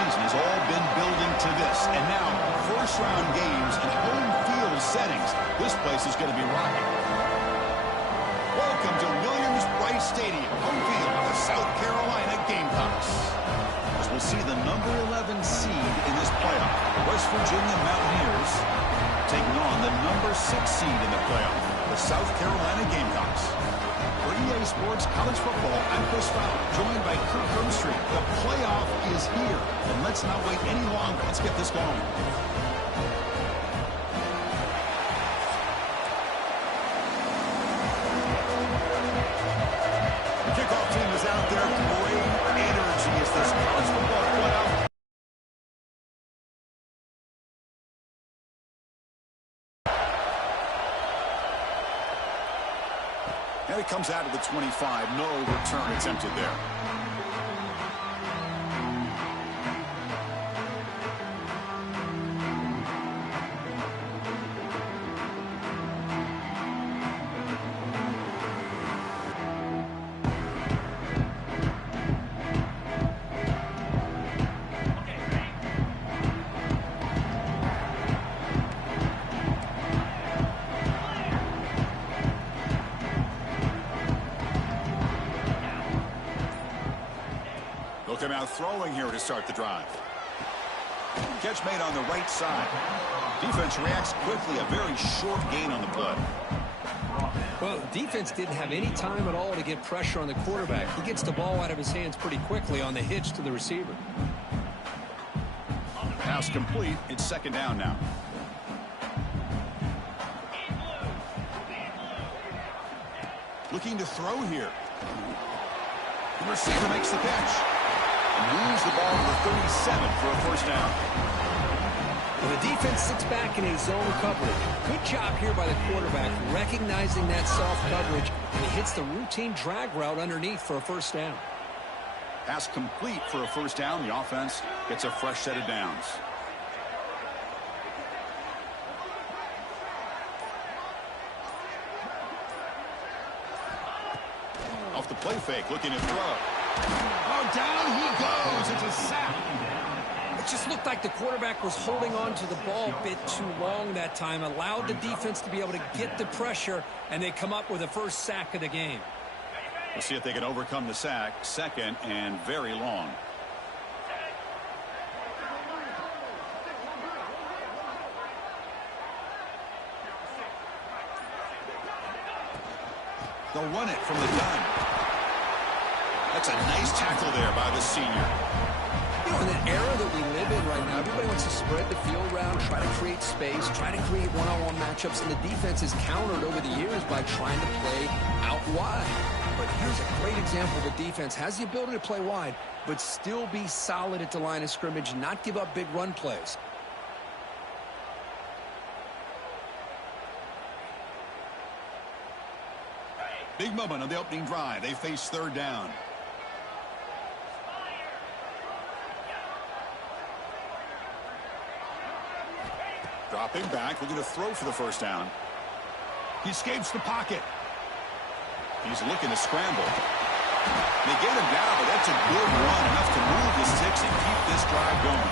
season has all been building to this. And now, first-round games and home field settings. This place is going to be rocking. Welcome to Williams-Brice Stadium, home field of the South Carolina Gamecocks. As we'll see the number 11 seed in this playoff, the West Virginia Mountaineers taking on the number 6 seed in the playoff, the South Carolina Gamecocks. For EA Sports College Football, I'm Chris Fowler, joined by Kirk Herbstreit. The playoff is here, and let's not wait any longer. Let's get this going. The kickoff team is out there. Great energy as this college football playoff. And it comes out of the 25. No return attempted there. Come out throwing here to start the drive. Catch made on the right side. Defense reacts quickly. A very short gain on the play. Well, defense didn't have any time at all to get pressure on the quarterback. He gets the ball out of his hands pretty quickly on the hitch to the receiver. Pass complete. It's second down now. Looking to throw here. The receiver makes the catch. Moves the ball to the 37 for a first down. Well, the defense sits back in his zone coverage. Good job here by the quarterback, recognizing that soft coverage, and he hits the routine drag route underneath for a first down. Pass complete for a first down. The offense gets a fresh set of downs. Off the play fake, looking to throw. Oh, down he goes. It's a sack. It just looked like the quarterback was holding on to the ball a bit too long that time, allowed the defense to be able to get the pressure, and they come up with the first sack of the game. We'll see if they can overcome the sack. Second and very long. They'll run it from the gun. That's a nice tackle there by the senior. You know, in the era that we live in right now, everybody wants to spread the field around, try to create space, try to create one-on-one matchups, and the defense is countered over the years by trying to play out wide. But here's a great example. The defense has the ability to play wide, but still be solid at the line of scrimmage, not give up big run plays. Big moment on the opening drive. They face third down. Dropping back, looking to throw for the first down. He escapes the pocket. He's looking to scramble. They get him down, but that's a good run, enough to move the sticks and keep this drive going.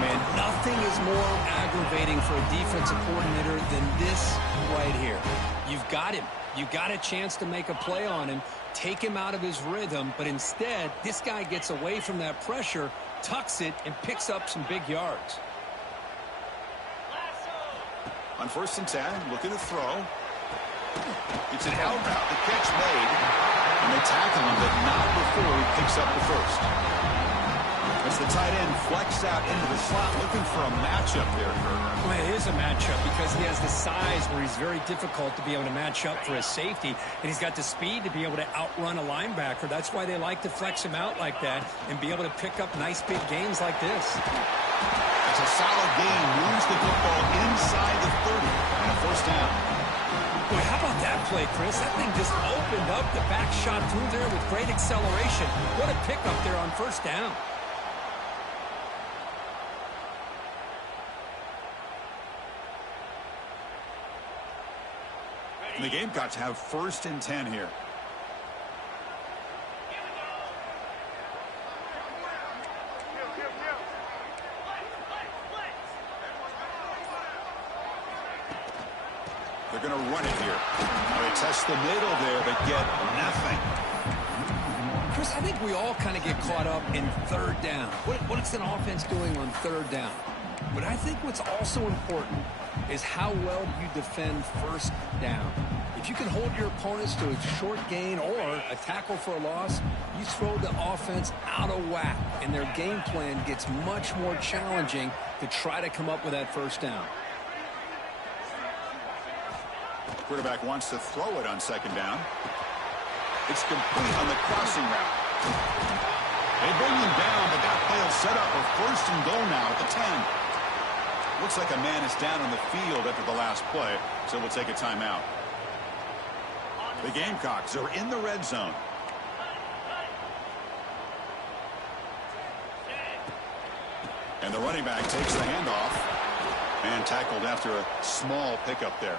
Man, nothing is more aggravating for a defensive coordinator than this right here. You've got him. You got a chance to make a play on him, take him out of his rhythm, but instead, this guy gets away from that pressure, tucks it, and picks up some big yards. On 1st and 10, looking to throw. It's an out route. The catch made. And they tackle him, but not before he picks up the first. As the tight end flexed out into the slot, looking for a matchup there, Kurt. Well, it is a matchup because he has the size where he's very difficult to be able to match up for his safety, and he's got the speed to be able to outrun a linebacker. That's why they like to flex him out like that and be able to pick up nice big gains like this. It's a solid gain. Moves the football inside the 30 and a first down. Boy, how about that play, Chris? That thing just opened up. The back shot through there with great acceleration. What a pickup there on first down. The Gamecocks have 1st and 10 here. They're going to run it here. They test the middle there, but get nothing. Chris, I think we all kind of get caught up in third down. What's an offense doing on third down? But I think what's also important is how well you defend first down. If you can hold your opponents to a short gain or a tackle for a loss, you throw the offense out of whack, and their game plan gets much more challenging to try to come up with that first down. Quarterback wants to throw it on second down. It's complete on the crossing route. They bring him down, but that play will set up a first and goal now at the 10. Looks like a man is down on the field after the last play, so we'll take a timeout. The Gamecocks are in the red zone. And the running back takes the handoff and tackled after a small pickup there.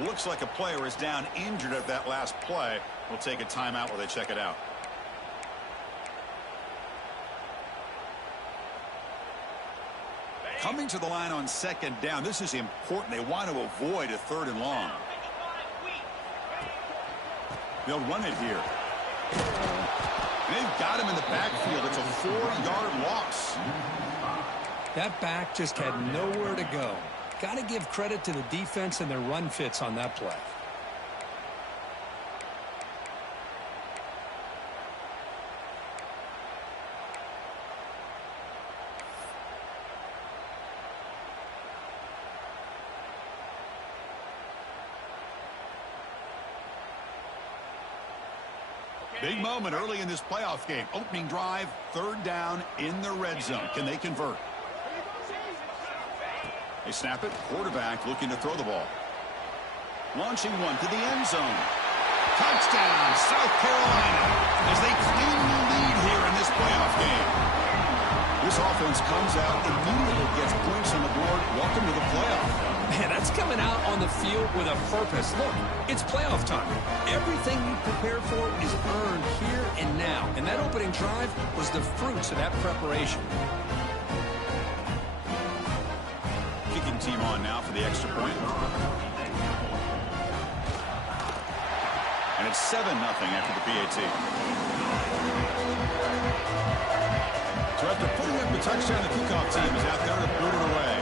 Looks like a player is down injured at that last play. We'll take a timeout while they check it out. Coming to the line on second down. This is important. They want to avoid a third and long. They'll run it here. They've got him in the backfield. It's a 4-yard loss. That back just had nowhere to go. Got to give credit to the defense and their run fits on that play. Big moment early in this playoff game. Opening drive, third down in the red zone. Can they convert? They snap it. Quarterback looking to throw the ball. Launching one to the end zone. Touchdown, South Carolina, as they claim the lead here in this playoff game. This offense comes out, immediately gets points on the board. Welcome to the playoff. Man, that's coming out on the field with a purpose. Look, it's playoff time. Everything you prepare for is earned here and now. And that opening drive was the fruits of that preparation. Kicking team on now for the extra point. And it's 7-0 after the PAT. So after putting up the touchdown, the kickoff team is out there to boot it away.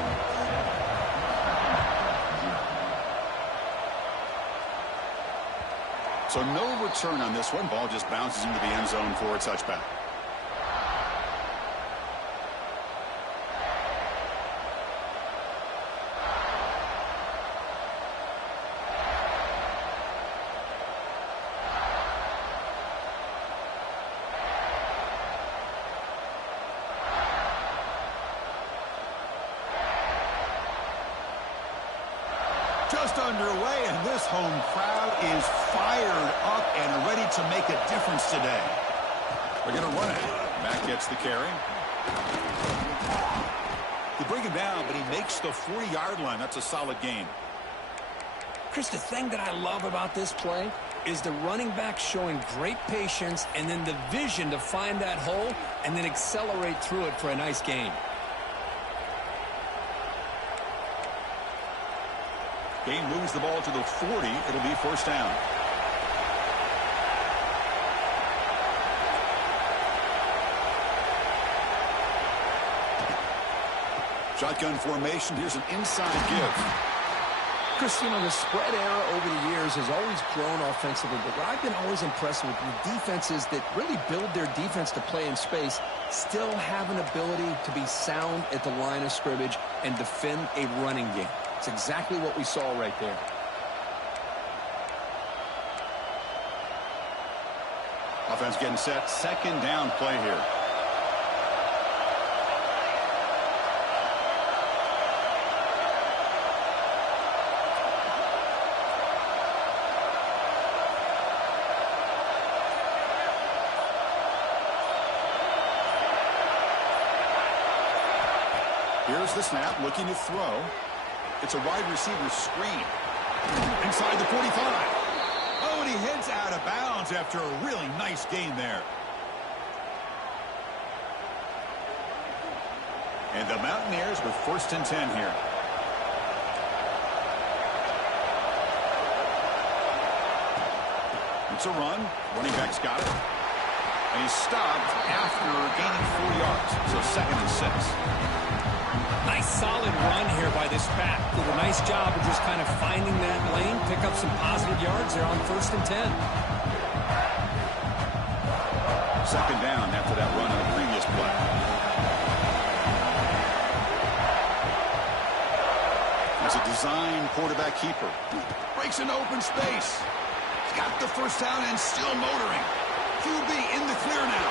So no return on this one. Ball just bounces into the end zone for a touchback. Just underway, and this home crowd is fired up and ready to make a difference today. They're going to run it. Back gets the carry. They bring him down, but he makes the 40-yard line. That's a solid gain. Chris, the thing that I love about this play is the running back showing great patience and then the vision to find that hole and then accelerate through it for a nice gain. Gain moves the ball to the 40. It'll be first down. Shotgun formation. Here's an inside give. Chris, you know, the spread era over the years has always grown offensively, but what I've been always impressed with defenses that really build their defense to play in space still have an ability to be sound at the line of scrimmage and defend a running game. It's exactly what we saw right there. Offense getting set. Second down play here. Here's the snap, looking to throw. It's a wide receiver screen. Inside the 45. Oh, and he heads out of bounds after a really nice gain there. And the Mountaineers with first and 10 here. Wants a run. Running back's got it. And he's stopped after gaining 4 yards. So 2nd and 6. Nice solid run here by this back. Did a nice job of just kind of finding that lane, pick up some positive yards there on 1st and 10. 2nd down after that run in the previous play. As a design quarterback keeper. Breaks into open space. He's got the 1st down and still motoring. QB in the clear now.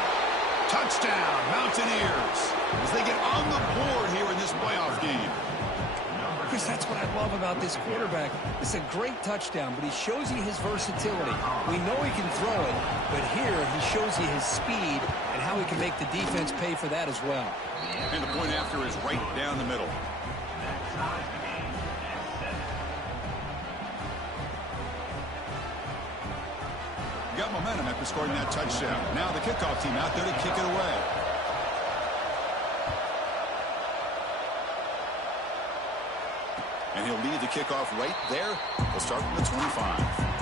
Touchdown, Mountaineers, as they get on the board here in this playoff game. Chris, that's what I love about this quarterback. It's a great touchdown, but he shows you his versatility. We know he can throw it, but here he shows you his speed and how he can make the defense pay for that as well. And the point after is right down the middle. Got momentum after scoring that touchdown. Now the kickoff team out there to kick it away. And he'll lead the kickoff right there. We'll start from the 25.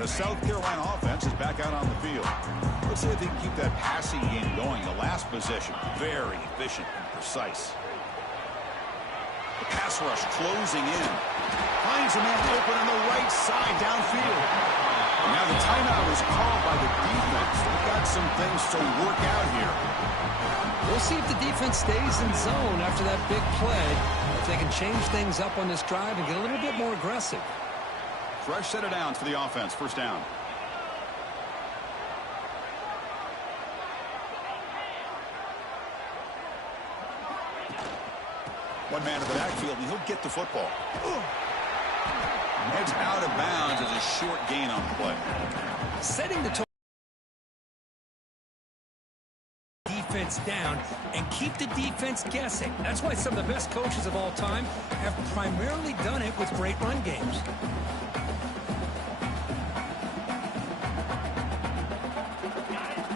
The South Carolina offense is back out on the field. Let's see if they can keep that passing game going. The last possession, very efficient and precise. The pass rush closing in. Finds a man open on the right side downfield. Now the timeout is called by the defense. They've got some things to work out here. We'll see if the defense stays in zone after that big play. If they can change things up on this drive and get a little bit more aggressive. Fresh set of downs for the offense. 1st down. One man to the backfield, and he'll get the football. Heads out of bounds as a short gain on the play. Setting the tone. Defense down and keep the defense guessing. That's why some of the best coaches of all time have primarily done it with great run games.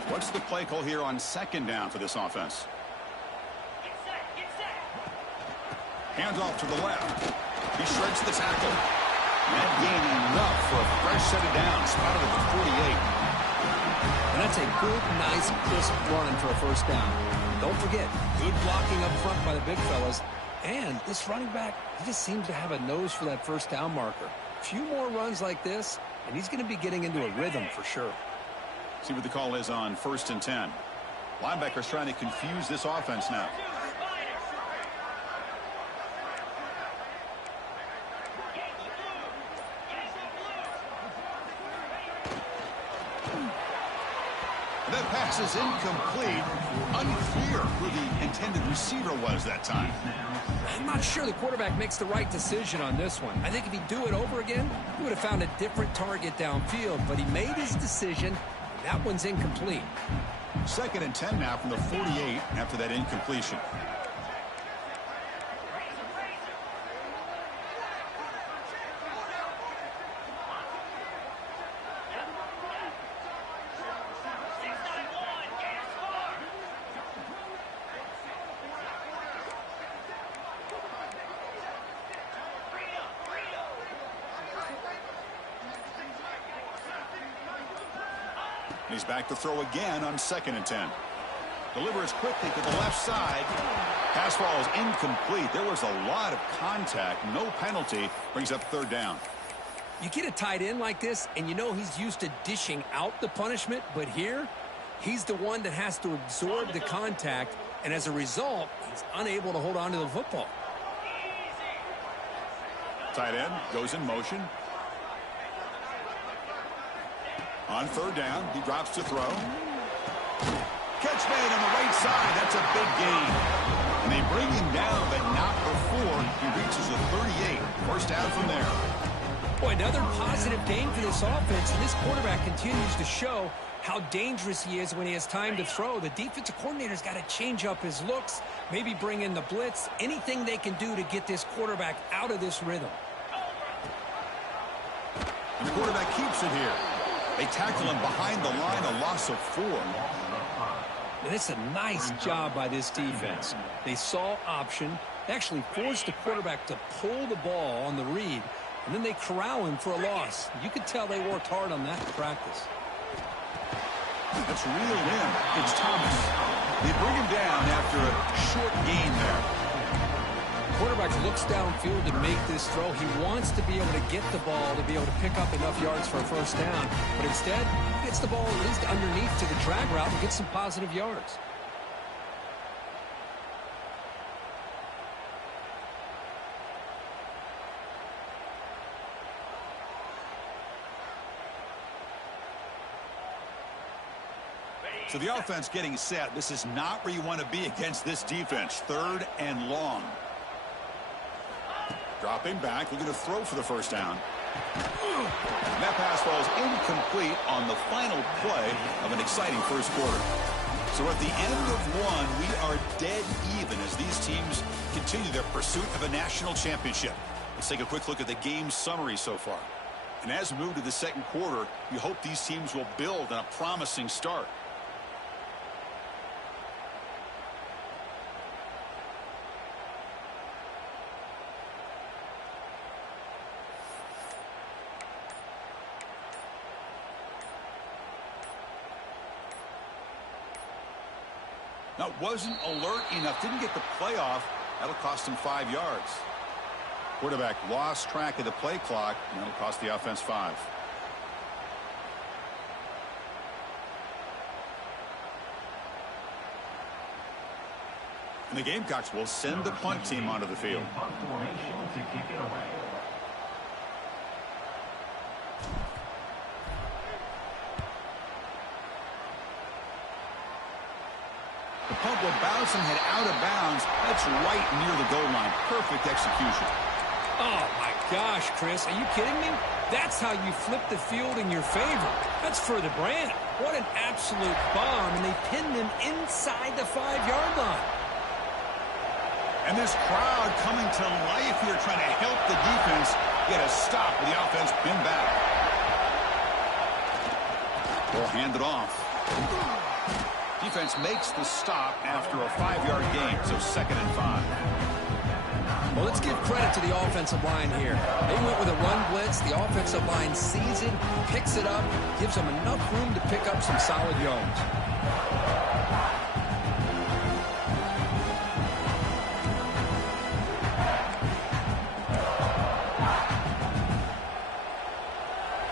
What's the play call here on 2nd down for this offense? Hands off to the left. He shreds the tackle. That gain enough for a fresh set of downs. Spotted at the 48. And that's a good, nice, crisp run for a 1st down. Don't forget, good blocking up front by the big fellas. And this running back, he just seems to have a nose for that 1st down marker. A few more runs like this, and he's going to be getting into a rhythm for sure. See what the call is on 1st and 10. Linebackers trying to confuse this offense now. That pass is incomplete. Unclear who the intended receiver was that time. I'm not sure the quarterback makes the right decision on this one. I think if he'd do it over again, he would have found a different target downfield, but he made his decision. That one's incomplete. 2nd and 10 now from the 48 after that incompletion. He's back to throw again on 2nd and 10. Delivers quickly to the left side. Pass ball is incomplete. There was a lot of contact. No penalty. Brings up 3rd down. You get a tight end like this, and you know he's used to dishing out the punishment, but here, he's the one that has to absorb the contact, and as a result, he's unable to hold on to the football. Tight end goes in motion. On 3rd down, he drops to throw. Catch made on the right side. That's a big gain. And they bring him down, but not before he reaches the 38. 1st down from there. Boy, another positive game for this offense, and this quarterback continues to show how dangerous he is when he has time to throw. The defensive coordinator's got to change up his looks, maybe bring in the blitz, anything they can do to get this quarterback out of this rhythm. And the quarterback keeps it here. They tackle him behind the line, a loss of 4. And it's a nice job by this defense. They saw option, actually forced the quarterback to pull the ball on the read, and then they corral him for a loss. You could tell they worked hard on that in practice. That's reeled in. It's Thomas. They bring him down after a short gain there. Quarterback looks downfield to make this throw. He wants to be able to get the ball to be able to pick up enough yards for a first down. But instead, he gets the ball at least underneath to the drag route and gets some positive yards. So the offense getting set. This is not where you want to be against this defense. 3rd and long. Dropping back, looking to throw for the first down. And that pass falls incomplete on the final play of an exciting first quarter. So at the end of one, we are dead even as these teams continue their pursuit of a national championship. Let's take a quick look at the game summary so far. And as we move to the second quarter, we hope these teams will build on a promising start. Now, wasn't alert enough, didn't get the playoff. That'll cost him 5 yards. Quarterback lost track of the play clock, and that'll cost the offense 5. And the Gamecocks will send the punt team onto the field. The punt will bounce and head out of bounds. That's right near the goal line. Perfect execution. Oh, my gosh, Chris. Are you kidding me? That's how you flip the field in your favor. That's for the brand. What an absolute bomb. And they pinned him inside the 5-yard line. And this crowd coming to life here trying to help the defense get a stop with the offense pinned back. They'll hand it off. Defense makes the stop after a 5-yard gain, so 2nd and 5. Well, let's give credit to the offensive line here. They went with a run blitz. The offensive line sees it, picks it up, gives them enough room to pick up some solid yards.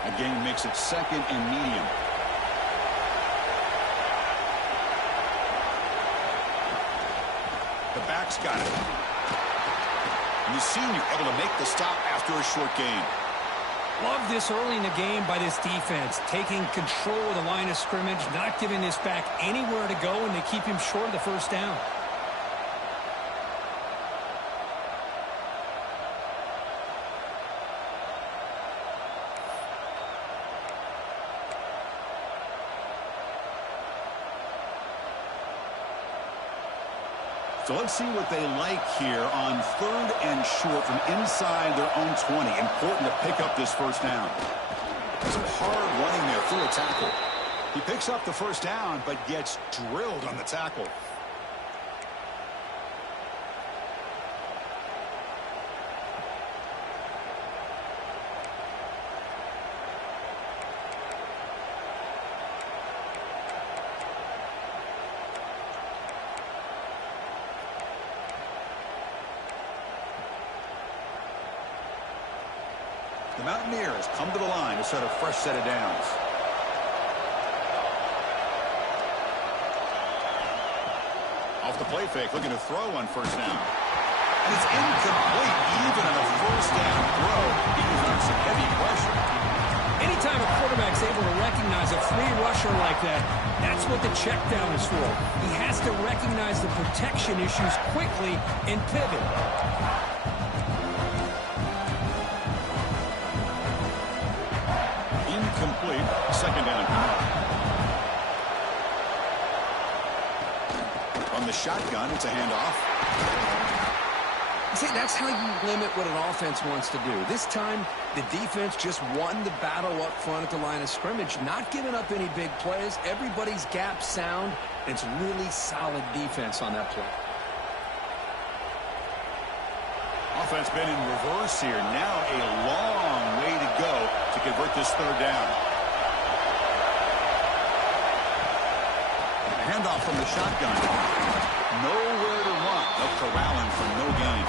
That gain makes it 2nd and medium. The back's got it. And the senior able to make the stop after a short gain. Love this early in the game by this defense, taking control of the line of scrimmage, not giving this back anywhere to go, and they keep him short of the first down. So let's see what they like here on 3rd and short from inside their own 20. Important to pick up this first down. Some hard running there through a tackle. He picks up the first down, but gets drilled on the tackle. The Mountaineers come to the line to set a fresh set of downs. Off the play fake, looking to throw on first down. And it's incomplete, even on a first down throw. He was on some heavy pressure. Anytime a quarterback's able to recognize a free rusher like that, that's what the check down is for. He has to recognize the protection issues quickly and pivot. Incomplete. 2nd down. On the shotgun, it's a handoff. See, that's how you limit what an offense wants to do. This time, the defense just won the battle up front at the line of scrimmage, not giving up any big plays. Everybody's gap sound, and it's really solid defense on that play. Offense been in reverse here. Now a long way to go to convert this third down. Handoff from the shotgun. Nowhere to run. They'll corral him for no gain.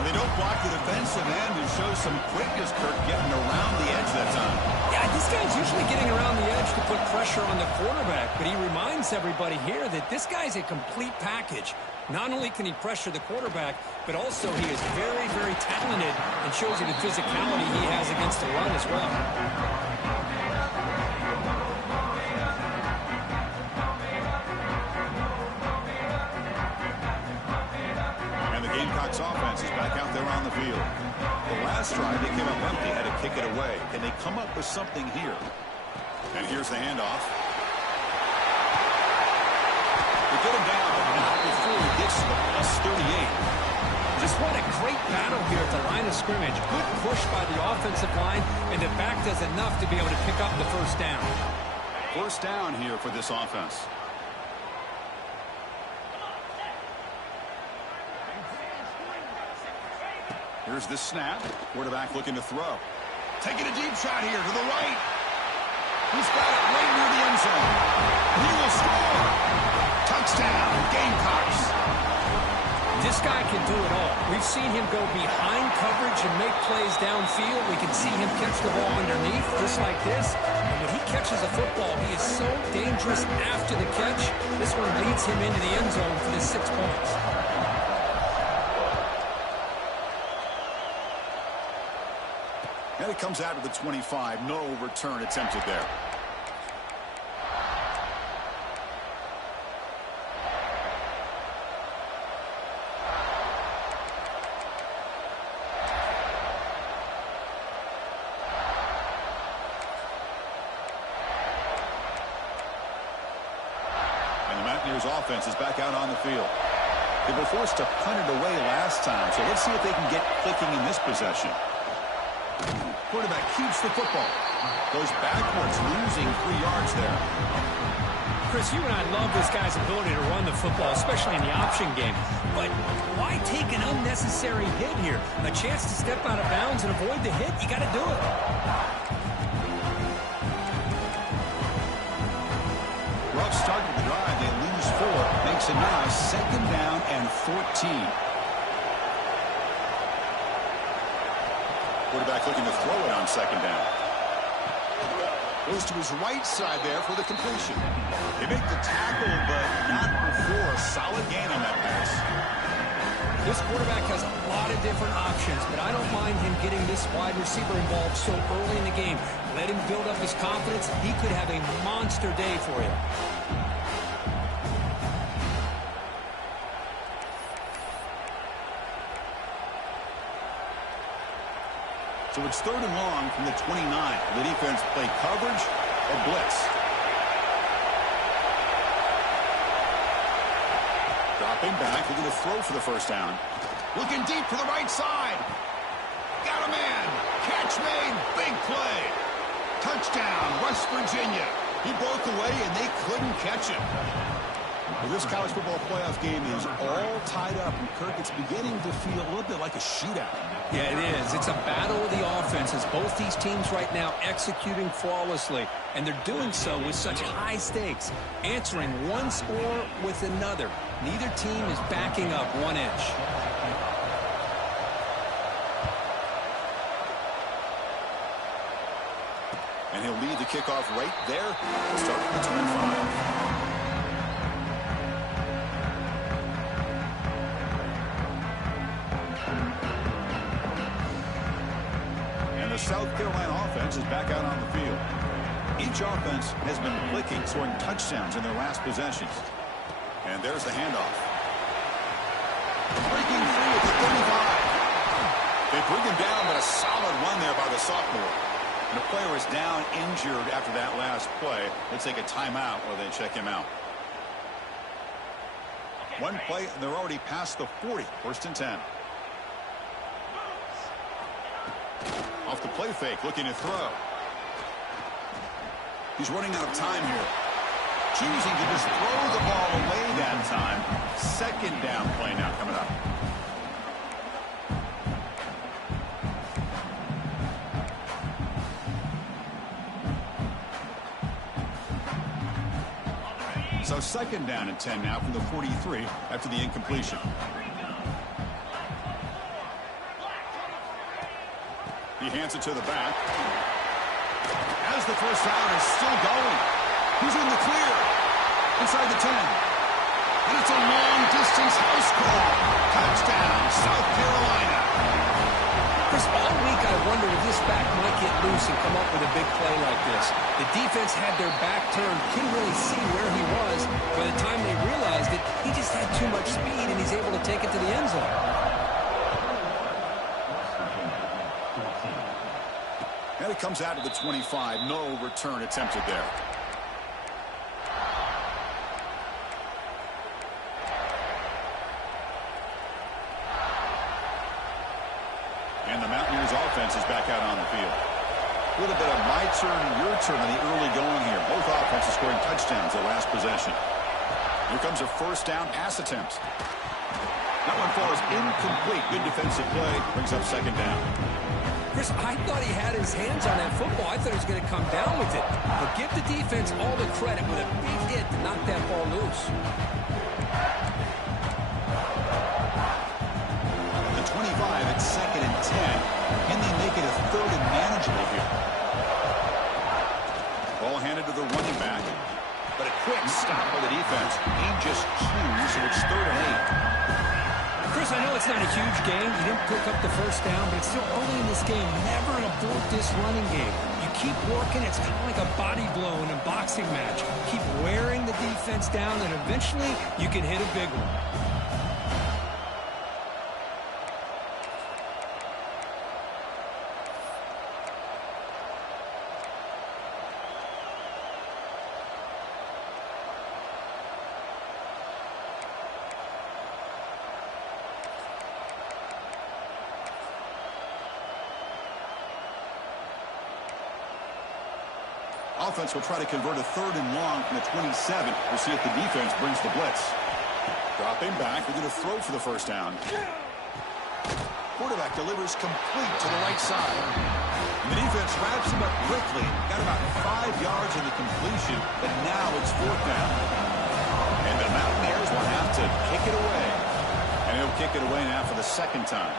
And they don't block the defensive end and show some quickness, Kirk, getting around the edge that time. Yeah, this guy's usually getting around the edge to put pressure on the quarterback, but he reminds everybody here that this guy's a complete package. Not only can he pressure the quarterback, but also he is very, very talented and shows you the physicality he has against the run as well. Offense is back out there on the field. The last drive, they came up empty, had to kick it away. Can they come up with something here? And here's the handoff. They get him down, but not before he gets to the +38. Just what a great battle here at the line of scrimmage. Good push by the offensive line, and the back does enough to be able to pick up the first down. First down here for this offense. Here's the snap. Quarterback looking to throw. Taking a deep shot here to the right. He's got it right near the end zone. He will score. Touchdown, Gamecocks. This guy can do it all. We've seen him go behind coverage and make plays downfield. We can see him catch the ball underneath just like this. And when he catches a football, he is so dangerous after the catch. This one leads him into the end zone for the 6 points. And it comes out of the 25. No return attempted there. And the Mountaineers offense is back out on the field. They were forced to punt it away last time, so let's see if they can get clicking in this possession. Quarterback keeps the football. Goes backwards, losing 3 yards there. Chris, you and I love this guy's ability to run the football, especially in the option game. But why take an unnecessary hit here? A chance to step out of bounds and avoid the hit? You got to do it. Rough start to the drive. They lose 4. Makes it now 2nd down and 14. Quarterback looking to throw it on 2nd down. Goes to his right side there for the completion. They make the tackle, but not before a solid gain on that pass. This quarterback has a lot of different options, but I don't mind him getting this wide receiver involved so early in the game. Let him build up his confidence. He could have a monster day for you. So it's 3rd and long from the 29. The defense play coverage or blitz. Dropping back, looking to throw for the first down. Looking deep for the right side. Got a man. Catch made. Big play. Touchdown, West Virginia. He broke away and they couldn't catch him. Well, this college football playoff game is all tied up, and Kirk, it's beginning to feel a little bit like a shootout. Yeah, it is. It's a battle of the offenses. Both these teams right now executing flawlessly, and they're doing so with such high stakes, answering one score with another. Neither team is backing up 1 inch. And he'll lead the kickoff right there. Start at the 25. South Carolina offense is back out on the field. Each offense has been clicking, scoring touchdowns in their last possessions. And there's the handoff. Breaking free at the 35. They bring him down, but a solid run there by the sophomore. And the player is down injured after that last play. Let's take a timeout while they check him out. One play, and they're already past the 40. First and 10. Off the play fake, looking to throw. He's running out of time here. Choosing to just throw the ball away that time. Second down play now coming up. So second down and 10 now from the 43 after the incompletion. He hands it to the back. As the first down is still going. He's in the clear. Inside the 10. And it's a long-distance house call. Touchdown, South Carolina. Chris, all week I wondered if this back might get loose and come up with a big play like this. The defense had their back turned, couldn't really see where he was. By the time they realized it, he just had too much speed, and he's able to take it to the end zone. And it comes out to the 25. No return attempted there. And the Mountaineers offense is back out on the field. A little bit of my turn, your turn in the early going here. Both offenses scoring touchdowns their last possession. Here comes a first down pass attempt. That one falls incomplete. Good defensive play. Brings up second down. Chris, I thought he had his hands on that football. I thought he was going to come down with it. But give the defense all the credit with a big hit to knock that ball loose. The 25 at second and 10. Can they make it a third and manageable here? Ball handed to the running back. But a quick stop by the defense. Gain just 2, so it's third and 8. Chris, I know it's not a huge game. You didn't pick up the first down, but it's still early in this game. Never abort this running game. You keep working. It's kind of like a body blow in a boxing match. Keep wearing the defense down, and eventually you can hit a big one. Offense will try to convert a third and long from the 27. We'll see if the defense brings the blitz. Dropping back. We're going to throw for the first down. Quarterback delivers complete to the right side. And the defense wraps him up quickly. Got about 5 yards in the completion, but now it's fourth down. And the Mountaineers will have to kick it away. And he'll kick it away now for the second time.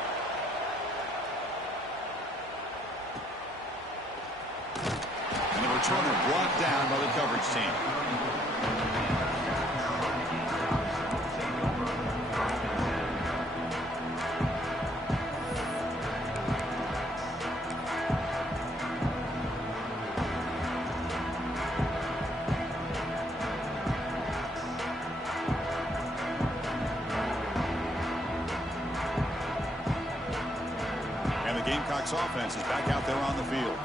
Returner brought down by the coverage team. And the Gamecocks offense is back out there on the field.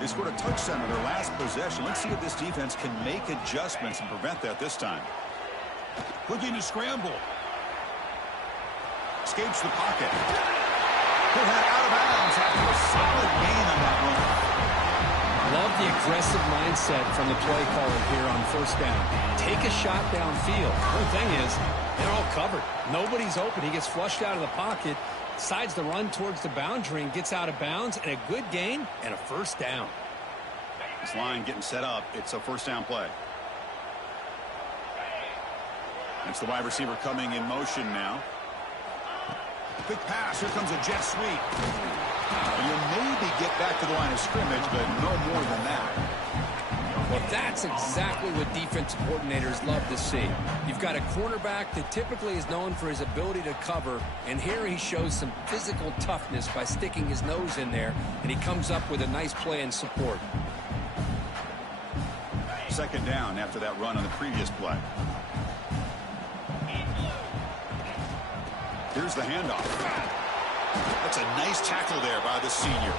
They scored a touchdown on their last possession. Let's see if this defense can make adjustments and prevent that this time. Looking to scramble. Escapes the pocket. He'll head out of bounds after a solid gain on that run. Love the aggressive mindset from the play caller here on first down. Take a shot downfield. The thing is, they're all covered. Nobody's open. He gets flushed out of the pocket, decides to run towards the boundary and gets out of bounds, and a good gain and a first down. This line getting set up. It's a first down play. It's the wide receiver coming in motion now. Quick pass. Here comes a jet sweep. You maybe get back to the line of scrimmage, but no more than that. Well, that's exactly what defensive coordinators love to see. You've got a quarterback that typically is known for his ability to cover, and here he shows some physical toughness by sticking his nose in there, and he comes up with a nice play and support. Second down after that run on the previous play. Here's the handoff. That's a nice tackle there by the senior.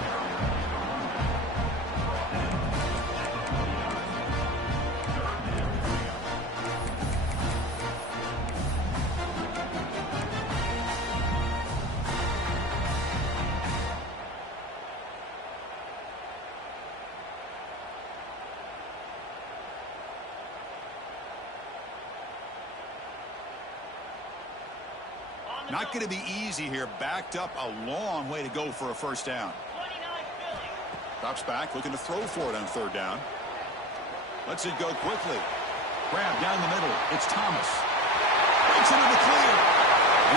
Not going to be easy here. Backed up a long way to go for a first down. Drops back, looking to throw for it on third down. Lets it go quickly. Grab down the middle. It's Thomas. Breaks into the clear.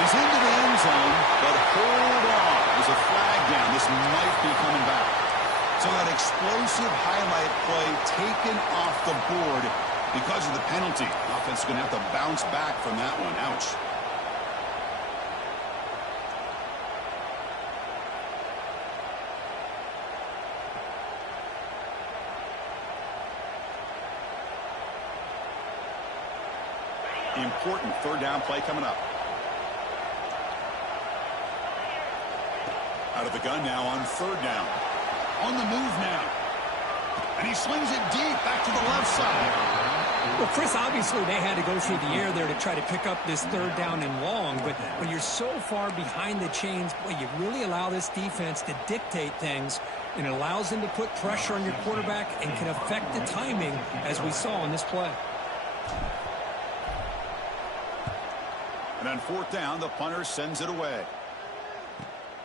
He's into the end zone, but hold on. There's a flag down. This might be coming back. So that explosive highlight play taken off the board because of the penalty. Offense is going to have to bounce back from that one. Ouch. Important third down play coming up. Out of the gun now on third down. On the move now. And he slings it deep back to the left side. Well, Chris, obviously they had to go through the air there to try to pick up this third down and long, but when you're so far behind the chains, boy, you really allow this defense to dictate things, and it allows them to put pressure on your quarterback and can affect the timing, as we saw in this play. And on fourth down, the punter sends it away.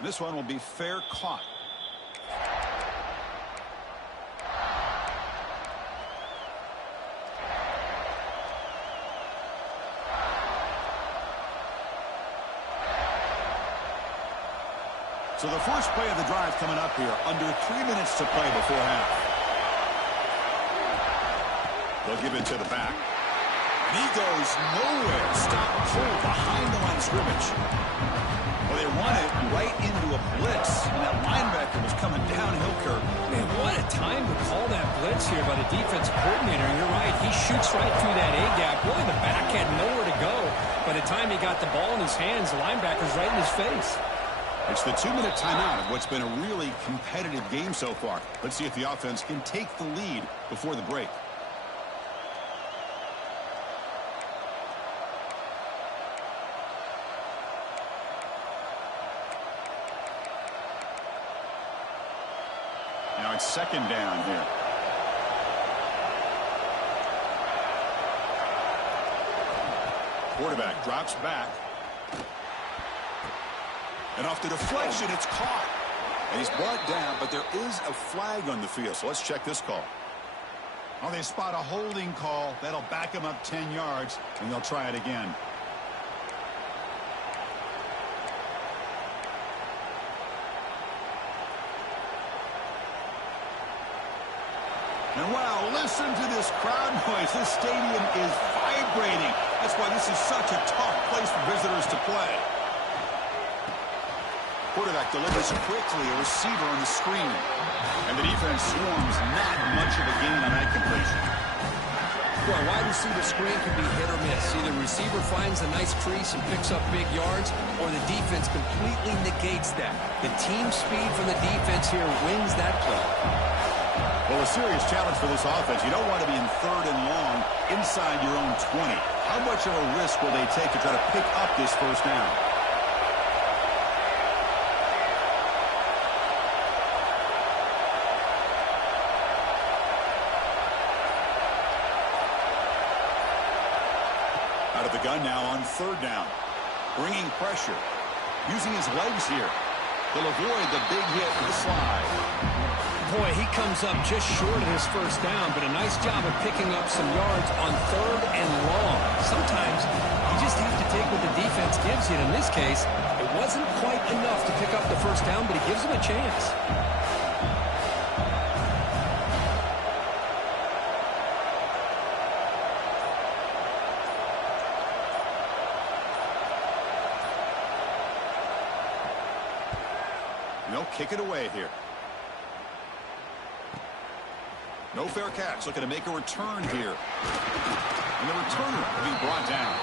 This one will be fair caught. So the first play of the drive coming up here. Under 3 minutes to play before half. They'll give it to the back. And he goes nowhere. Stop pull behind the line of scrimmage. Well, they run it right into a blitz. And that linebacker was coming downhill, Kirk. Man, what a time to call that blitz here by the defense coordinator. You're right. He shoots right through that A-gap. Really, the back had nowhere to go. By the time he got the ball in his hands, the linebacker's right in his face. It's the 2-minute timeout of what's been a really competitive game so far. Let's see if the offense can take the lead before the break. Now it's second down here. Quarterback drops back. And off the deflection, it's caught. And he's brought down, but there is a flag on the field. So let's check this call. Oh, they spot a holding call. That'll back him up 10 yards, and they'll try it again. And wow, listen to this crowd noise. This stadium is vibrating. That's why this is such a tough place for visitors to play. Quarterback delivers quickly, a receiver on the screen. And the defense swarms. Not much of a gain on that completion. Well, a wide receiver screen can be hit or miss. Either receiver finds a nice crease and picks up big yards, or the defense completely negates that. The team speed from the defense here wins that play. Well, a serious challenge for this offense. You don't want to be in third and long inside your own 20. How much of a risk will they take to try to pick up this first down? Out of the gun now on third down. Bringing pressure. Using his legs here. He'll avoid the big hit with the slide. Boy, he comes up just short of his first down, but a nice job of picking up some yards on third and long. Sometimes you just have to take what the defense gives you. In this case, it wasn't quite enough to pick up the first down, but it gives him a chance. They'll kick it away here. No fair catch. Looking to make a return here. And the returner will be brought down.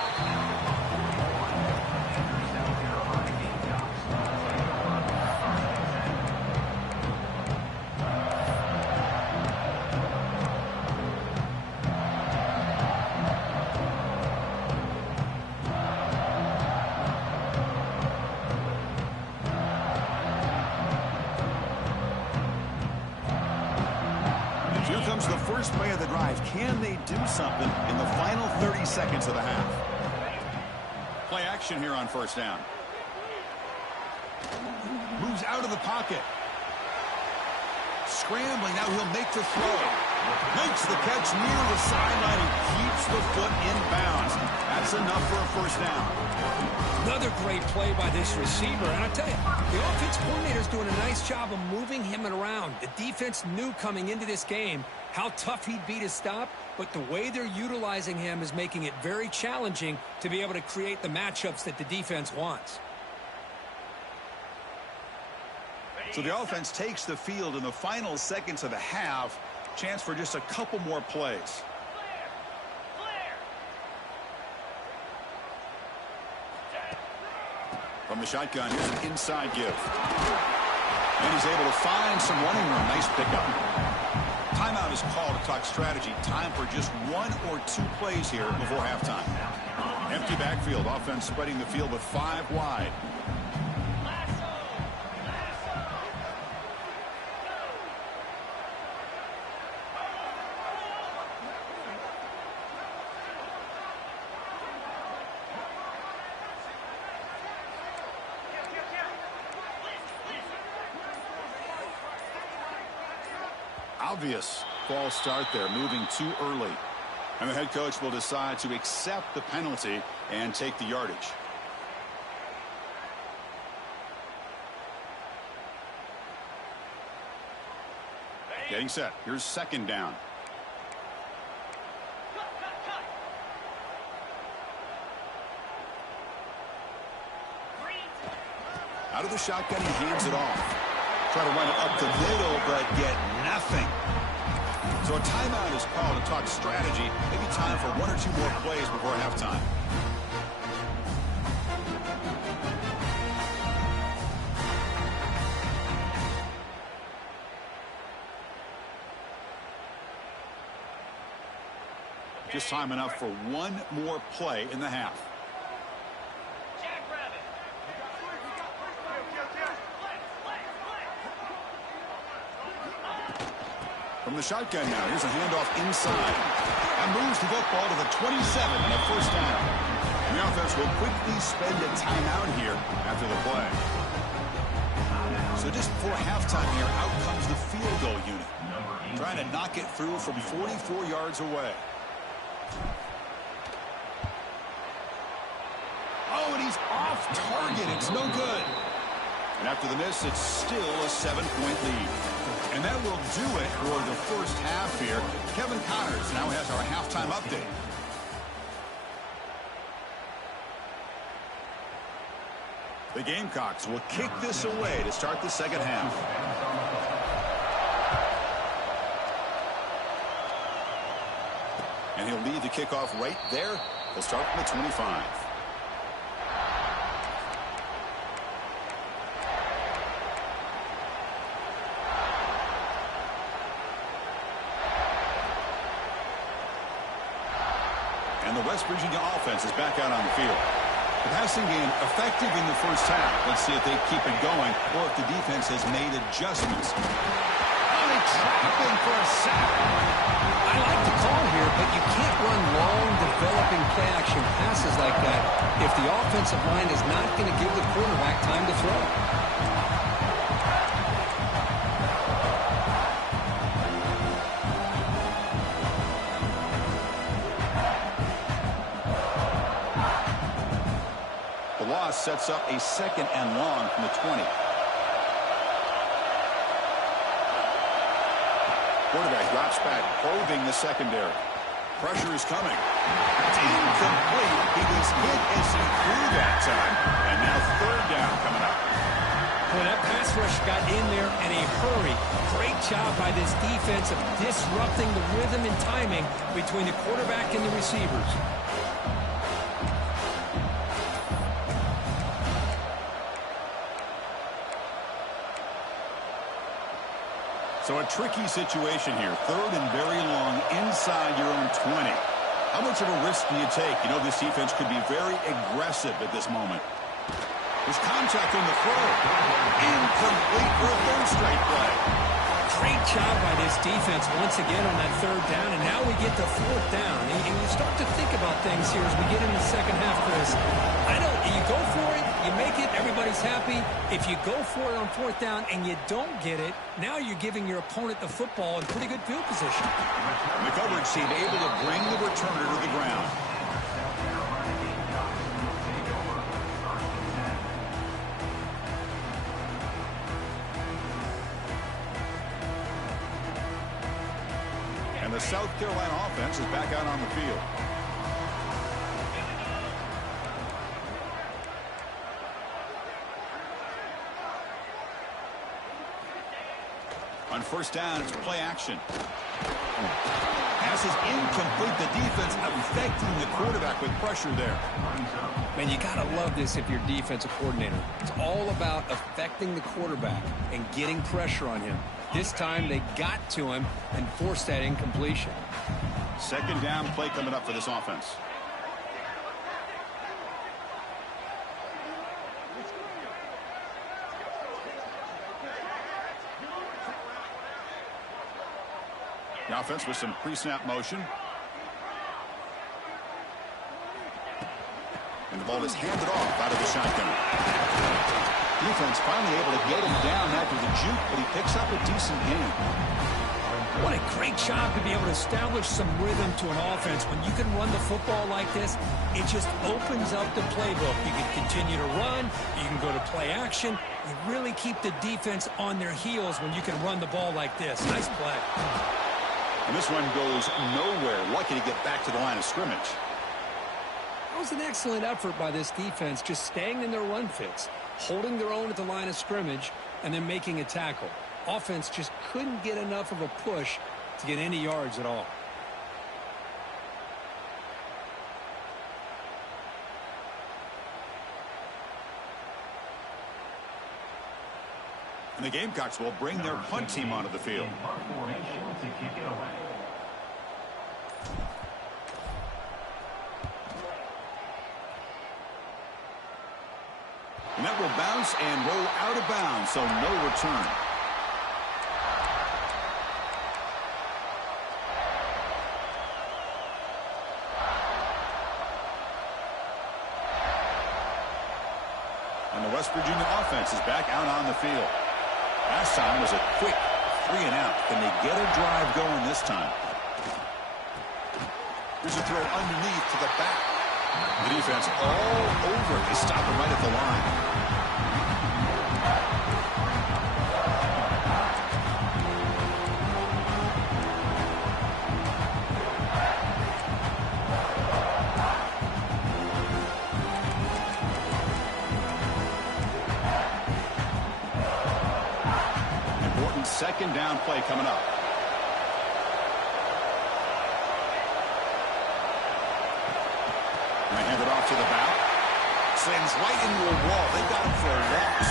Here comes the first play of the drive. Can they do something in the final 30 seconds of the half? Play action here on first down. Moves out of the pocket. Scrambling, now he'll make the throw. Makes the catch near the sideline and keeps the foot in bounds. That's enough for a first down. Another great play by this receiver. And I tell you, the offense coordinator's doing a nice job of moving him around. The defense knew coming into this game how tough he'd be to stop, but the way they're utilizing him is making it very challenging to be able to create the matchups that the defense wants. So the offense takes the field in the final seconds of the half. Chance for just a couple more plays. From the shotgun, here's an inside give. And he's able to find some running room. Nice pickup. Timeout is called to talk strategy. Time for just 1 or 2 plays here before halftime. Empty backfield. Offense spreading the field with 5 wide. Obvious false start there, moving too early. And the head coach will decide to accept the penalty and take the yardage. Getting set. Here's second down. Out of the shotgun, he hands it off. Try to run it up the middle, but get nothing. So a timeout is called to talk strategy. Maybe time for 1 or 2 more plays before halftime. Just time enough for 1 more play in the half. From the shotgun now, here's a handoff inside. That moves the football to the 27 and a first down. And the offense will quickly spend a timeout here after the play. So just before halftime here, out comes the field goal unit. Trying to knock it through from 44 yards away. Oh, and he's off target. It's no good. And after the miss, it's still a 7-point lead. And that will do it for the first half here. Kevin Connors now has our halftime update. The Gamecocks will kick this away to start the second half. And he'll lead the kickoff right there. They'll start from the 25. And the West Virginia offense is back out on the field. The passing game effective in the first half. Let's see if they keep it going or if the defense has made adjustments. Oh, they trap him for a sack. I like the call here, but you can't run long, developing play-action passes like that if the offensive line is not going to give the quarterback time to throw. Sets up a second and long from the 20. Quarterback drops back, probing the secondary. Pressure is coming. It's incomplete. He was hit as he threw that time. And now third down coming up. Well, that pass rush got in there in a hurry. Great job by this defense of disrupting the rhythm and timing between the quarterback and the receivers. So a tricky situation here. Third and very long inside your own 20. How much of a risk do you take? You know, this defense could be very aggressive at this moment. There's contact on the throw. Incomplete for a third straight play. Great job by this defense once again on that third down, and now we get to fourth down. And you start to think about things here as we get in the second half, Chris. I know you go for it, You make it, everybody's happy. If you go for it on fourth down and you don't get it, now you're giving your opponent the football in pretty good field position. The coverage team able to bring the returner to the ground. And the South Carolina offense is back out on the field. On first down, it's play action. Pass is incomplete. The defense affecting the quarterback with pressure there. Man, you got to love this if you're a defensive coordinator. It's all about affecting the quarterback and getting pressure on him. This time they got to him and forced that incompletion. Second down play coming up for this offense. The offense with some pre-snap motion. And the ball is handed off out of the shotgun. Defense finally able to get him down after the juke, but he picks up a decent gain. What a great job to be able to establish some rhythm to an offense. When you can run the football like this, it just opens up the playbook. You can continue to run. You can go to play action. You really keep the defense on their heels when you can run the ball like this. Nice play. And this one goes nowhere. Lucky to get back to the line of scrimmage. That was an excellent effort by this defense, just staying in their run fits, holding their own at the line of scrimmage, and then making a tackle. Offense just couldn't get enough of a push to get any yards at all. And the Gamecocks will bring their punt team onto the field. And that will bounce and roll out of bounds, so no return. And the West Virginia offense is back out on the field. Last time was a quick 3-and-out. Can they get a drive going this time? Here's a throw underneath to the back. The defense all over. They stop him right at the line. Important second down play coming up. And they hand it off to the bow. Sends right into a wall. They got him for a loss.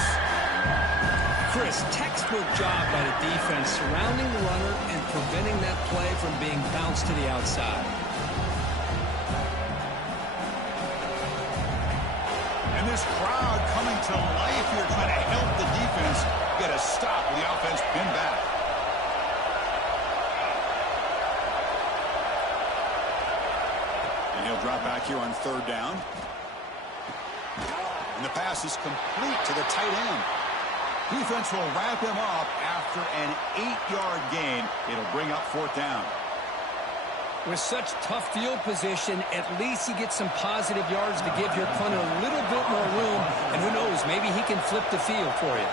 Chris, textbook job by the defense surrounding the runner and preventing that play from being bounced to the outside. And this crowd coming to life here, trying to help the defense get a stop with the offense pinned back. And he'll drop back here on third down. And the pass is complete to the tight end. Defense will wrap him up after an 8-yard gain. It'll bring up fourth down. With such tough field position, at least you get some positive yards to give your punter a little bit more room. And who knows, maybe he can flip the field for you.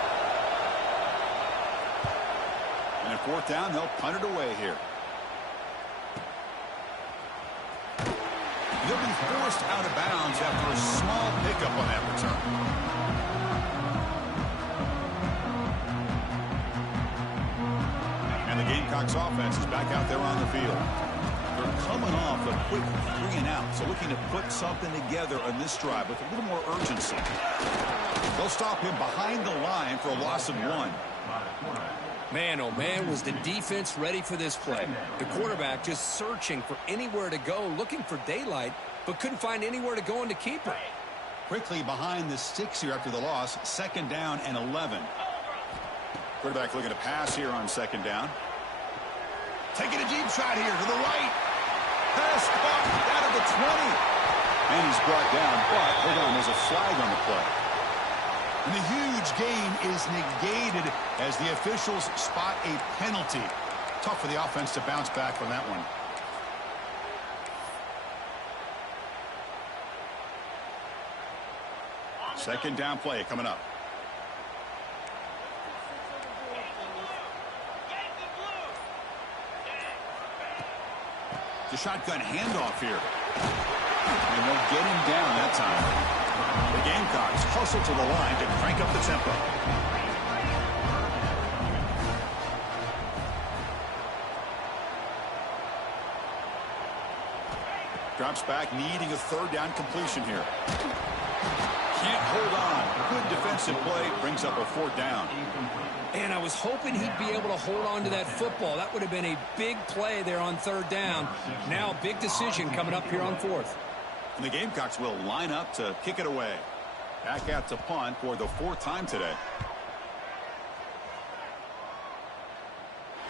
And at fourth down, they'll punt it away here. He'll be forced out of bounds after a small pickup on that return. And the Gamecocks offense is back out there on the field. They're coming off a quick 3-and-out, so looking to put something together on this drive with a little more urgency. They'll stop him behind the line for a loss of 1. Man, oh man, was the defense ready for this play. The quarterback just searching for anywhere to go, looking for daylight, but couldn't find anywhere to go in the keeper. Quickly behind the sticks here after the loss, second down and 11. Quarterback looking to pass here on second down. Taking a deep shot here to the right. Pass caught out of the 20. And he's brought down, but hold on, there's a flag on the play. And the huge gain is negated as the officials spot a penalty. Tough for the offense to bounce back from that one. Second down play coming up. The shotgun handoff here. And they'll get him down that time. The Gamecocks hustle to the line to crank up the tempo. Drops back, needing a third down completion here. Can't hold on. Good defensive play. Brings up a fourth down. And I was hoping he'd be able to hold on to that football. That would have been a big play there on third down. Now a big decision coming up here on fourth. And the Gamecocks will line up to kick it away. Back out to punt for the fourth time today.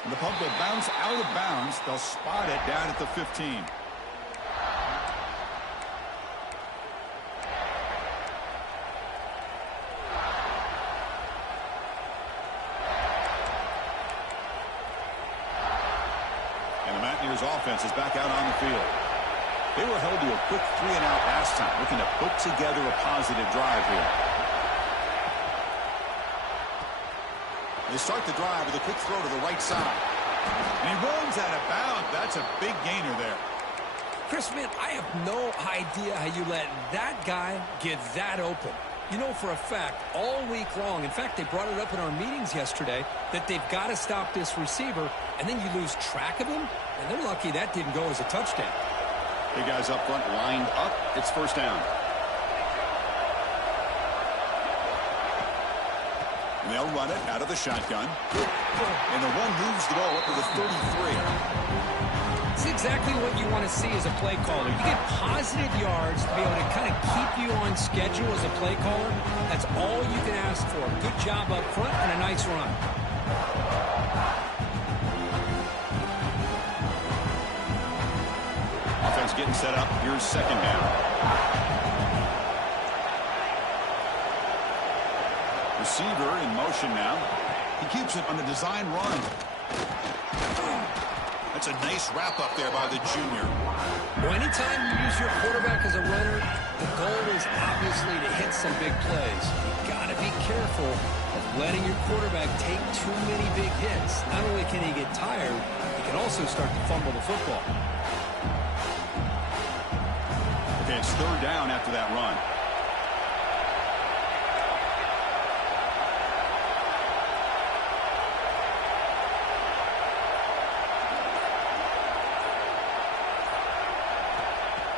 And the punt will bounce out of bounds. They'll spot it down at the 15. Offense is back out on the field. They were held to a quick 3-and-out last time, looking to put together a positive drive here. They start the drive with a quick throw to the right side. And he runs out of bounds. That's a big gainer there. Chris, man, I have no idea how you let that guy get that open. You know for a fact, all week long, in fact, they brought it up in our meetings yesterday, that they've got to stop this receiver, and then you lose track of him, and they're lucky that didn't go as a touchdown. Big guys up front lined up. It's first down. And they'll run it out of the shotgun. And the run moves the ball up to the 33. It's exactly what you want to see as a play caller. You get positive yards to be able to kind of keep you on schedule as a play caller. That's all you can ask for. Good job up front and a nice run. Offense getting set up. Here's second down. Receiver in motion now. He keeps it on the design run. That's a nice wrap-up there by the junior. Well, anytime you use your quarterback as a runner, the goal is obviously to hit some big plays. You've got to be careful of letting your quarterback take too many big hits. Not only can he get tired, he can also start to fumble the football. Okay, it's third down after that run.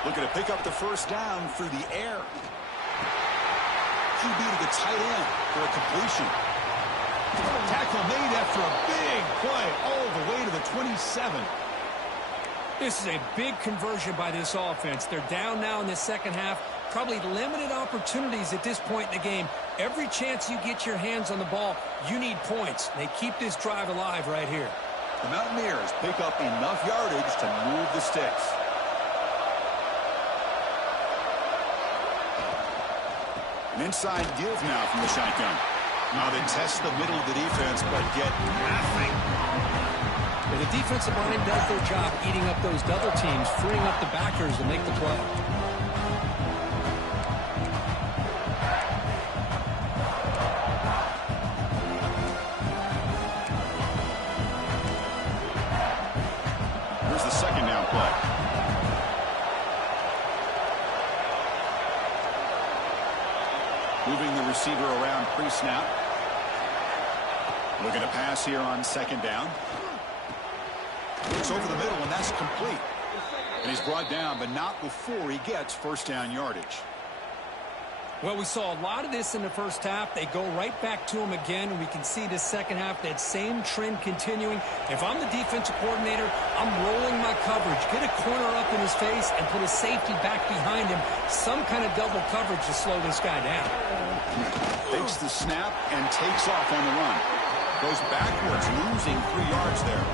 Looking to pick up the first down through the air. QB to the tight end for a completion. Tackle made after a big play all the way to the 27. This is a big conversion by this offense. They're down now in the second half. Probably limited opportunities at this point in the game. Every chance you get your hands on the ball, you need points. They keep this drive alive right here. The Mountaineers pick up enough yardage to move the sticks. An inside give now from the shotgun. Now they test the middle of the defense, but get nothing. Well, the defensive line does their job eating up those double teams, freeing up the backers to make the play. Here's the second down play. Moving the receiver around pre-snap. Looking to pass here on second down. Looks over the middle, and that's complete. And he's brought down, but not before he gets first down yardage. Well, we saw a lot of this in the first half. They go right back to him again, and we can see this second half, that same trend continuing. If I'm the defensive coordinator, I'm rolling my coverage. Get a corner up in his face and put a safety back behind him. Some kind of double coverage to slow this guy down. Takes the snap and takes off on the run. Goes backwards, losing 3 yards there.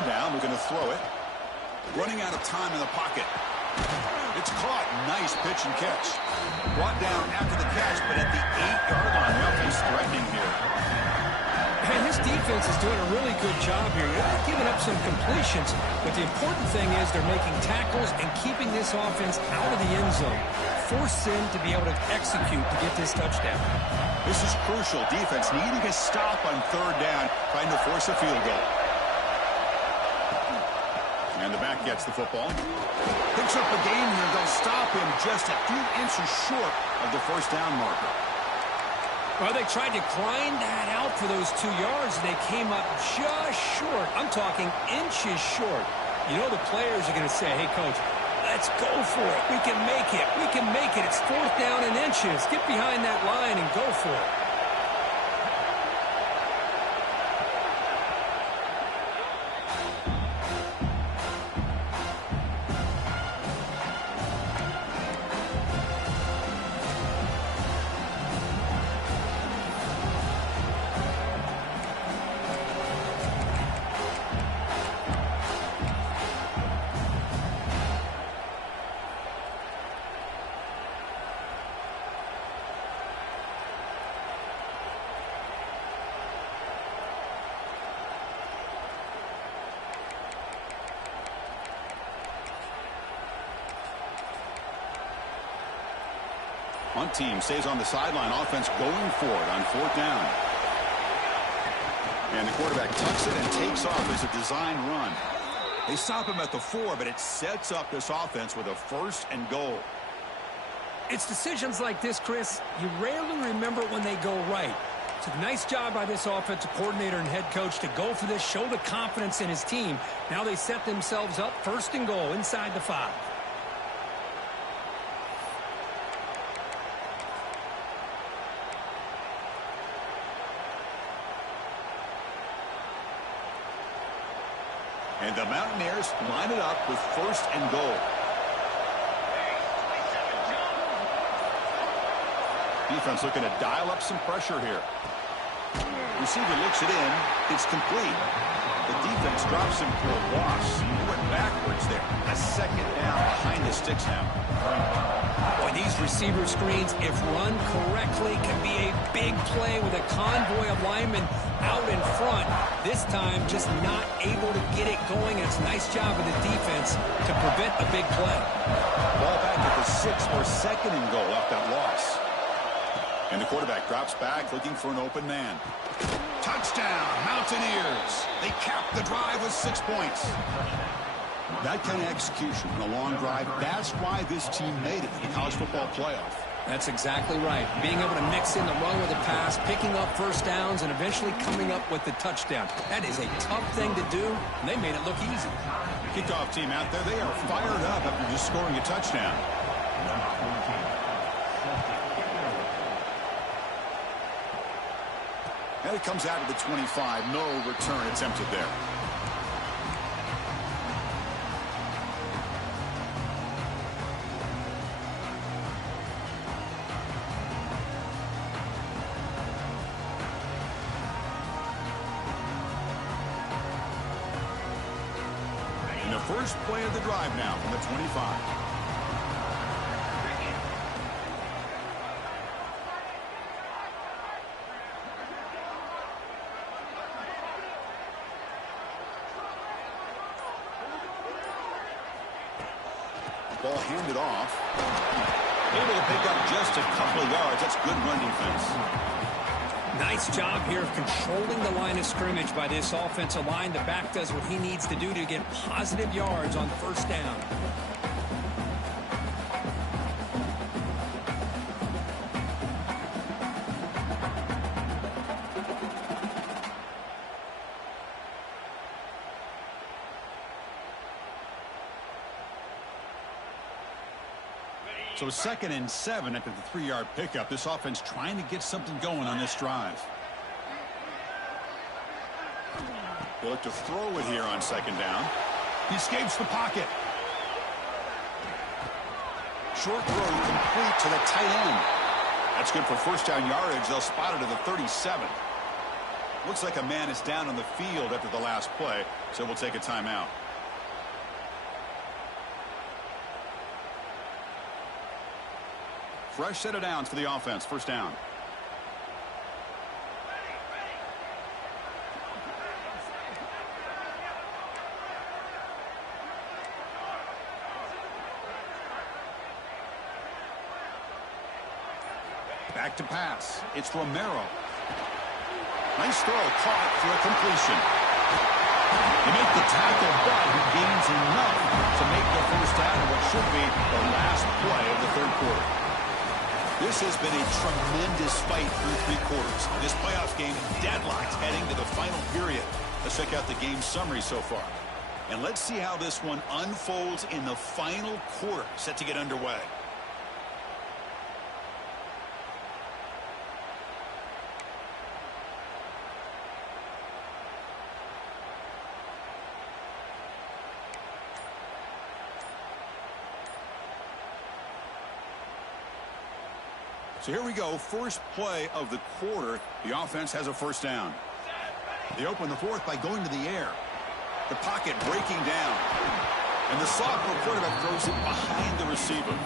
Second down, we're going to throw it. Running out of time in the pocket. It's caught. Nice pitch and catch. Brought down after the catch, but at the 8-yard line. The offense threatening here. And this defense is doing a really good job here. They're not giving up some completions, but the important thing is they're making tackles and keeping this offense out of the end zone. Force them to be able to execute to get this touchdown. This is crucial. Defense needing a stop on third down, trying to force a field goal. And the back gets the football. Picks up the game here. They'll stop him just a few inches short of the first down marker. Well, they tried to grind that out for those 2 yards, and they came up just short. I'm talking inches short. You know the players are going to say, hey, Coach, let's go for it. We can make it. We can make it. It's fourth down in inches. Get behind that line and go for it. One team stays on the sideline. Offense going for it on fourth down. And the quarterback tucks it and takes off as a design run. They stop him at the 4, but it sets up this offense with a first and goal. It's decisions like this, Chris, you rarely remember when they go right. It's a nice job by this offensive coordinator and head coach to go for this, show the confidence in his team. Now they set themselves up first and goal inside the 5. And the Mountaineers line it up with first and goal. Defense looking to dial up some pressure here. Receiver looks it in. It's complete. The defense drops him for a loss. He went backwards there. A second down behind the sticks now. Boy, these receiver screens, if run correctly, can be a big play with a convoy of linemen out in front. This time, just not able to get it going. And it's a nice job of the defense to prevent a big play. Ball back at the 6 for second and goal off that loss. And the quarterback drops back looking for an open man. Touchdown, Mountaineers. They cap the drive with 6 points. That kind of execution in a long drive, that's why this team made it to the college football playoff. That's exactly right. Being able to mix in the run with the pass, picking up first downs, and eventually coming up with the touchdown. That is a tough thing to do, and they made it look easy. Kickoff team out there, they are fired up after just scoring a touchdown. And it comes out of the 25. No return attempted there. And the first play of the drive now from the 25. Ball handed off. Able to pick up just a couple of yards. That's good run defense. Nice job here of controlling the line of scrimmage by this offensive line. The back does what he needs to do to get positive yards on first down. So 2nd and 7 after the 3-yard pickup. This offense trying to get something going on this drive. They look to throw it here on 2nd down. He escapes the pocket. Short throw complete to the tight end. That's good for first down yardage. They'll spot it at the 37. Looks like a man is down on the field after the last play, so we'll take a timeout. Fresh set of downs for the offense. First down. Back to pass. It's Romero. Nice throw, caught for a completion. They make the tackle, but he gains enough to make the first down in what should be the last play of the third quarter. This has been a tremendous fight through three quarters. This playoff game deadlocked heading to the final period. Let's check out the game summary so far. And let's see how this one unfolds in the final quarter, set to get underway. So here we go, first play of the quarter. The offense has a first down. They open the fourth by going to the air. The pocket breaking down. And the sophomore quarterback throws it behind the receiver.